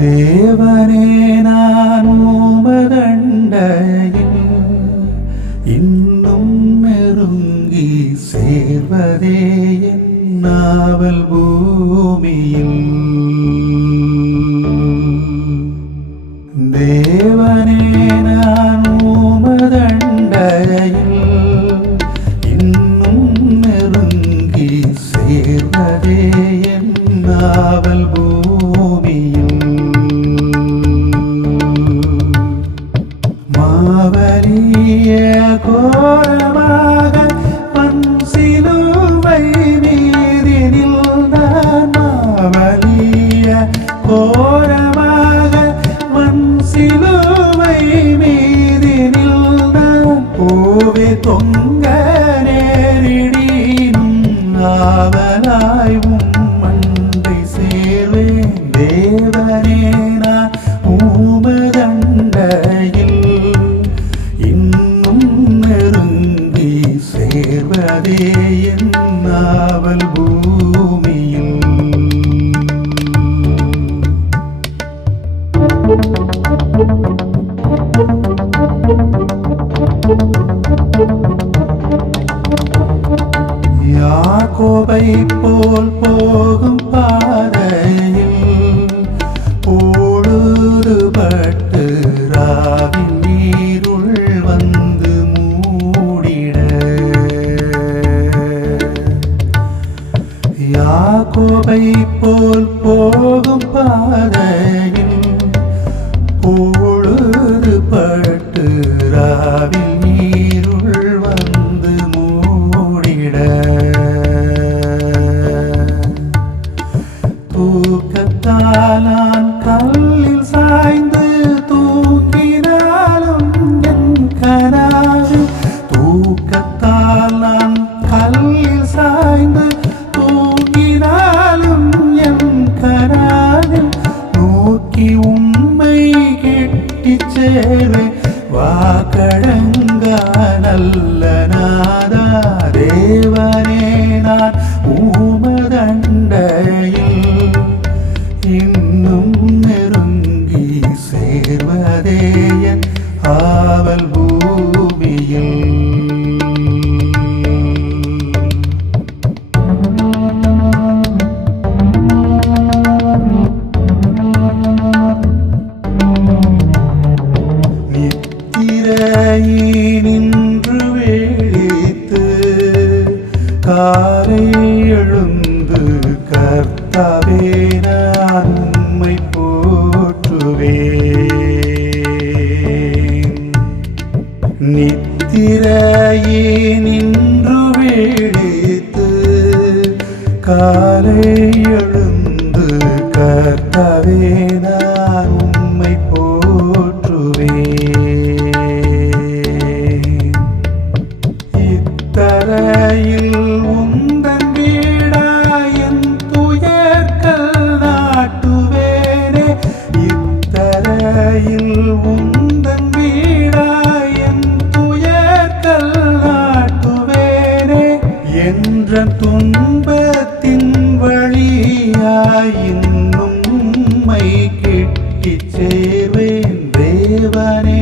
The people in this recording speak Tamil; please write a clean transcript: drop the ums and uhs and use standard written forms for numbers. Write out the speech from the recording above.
தேவனே நான் உமதண்டையில் இன்னும் நெருங்கி சேர்வதே என் நாவல் பூமியில். தேவனே நான் உமதண்டையில் இன்னும் நெருங்கி சேர்வதே என் நாவல் பூமியில். மாவலிய கோரமாக சிலுவை மீதினில் நான் மாவலிய கோரமாக சிலுவை மீதினில் நான் பூவே தொங்க நேரிடினும் ஆவலாய் உம்மண்டை சேர்வேன். தேவனே நான் உமதண்டையில் இன்னும் நெருங்கி சேர்வதே என் நாவல் பூமியில். யாக்கோபை போல் போகும் பாதையில் பொழுதுபட்டு ராவின் நீருள் வந்து மூடிட. யாக்கோபை போல் போகும் பாதையில் பொழுதுபட்டு ராவின் நீருள் வந்து மூடிட. தூக்கத்தால் நான் கல்லில் சாய்ந்து தூங்கினாலும் என் கனாவில். தூக்கத்தால் நான் கல்லில் சாய்ந்து தூங்கினாலும் என் கனாவில் நோக்கி உம்மை கெட்டிச் சேர்வே. வாக்கடங்கா நல்ல நாதா தேவனே நான் உமதண்டையில் இன்னும் நெருங்கி சேர்வதே என் ஆவல் பூமியில். நின்று விழித்து காலை எழுந்து கர்த்தாவே நான் உம்மை போற்றுவேன். நித்திரையே நின்று விழித்து காலை எழுந்து கர்த்தாவே நான் உம்மை போற்றுவேன். இத்தரையில் உந்தன் வீடாயன் துயர்கள் நாட்டுவேனே. இத்தரையில் உந்தன் வீடாயன் துயர்கள் நாட்டுவேனே. என்ற துன்பத்தின் வழியாய் இன்னும் உம்மை கெட்டிச் சேர்வேன். தேவனே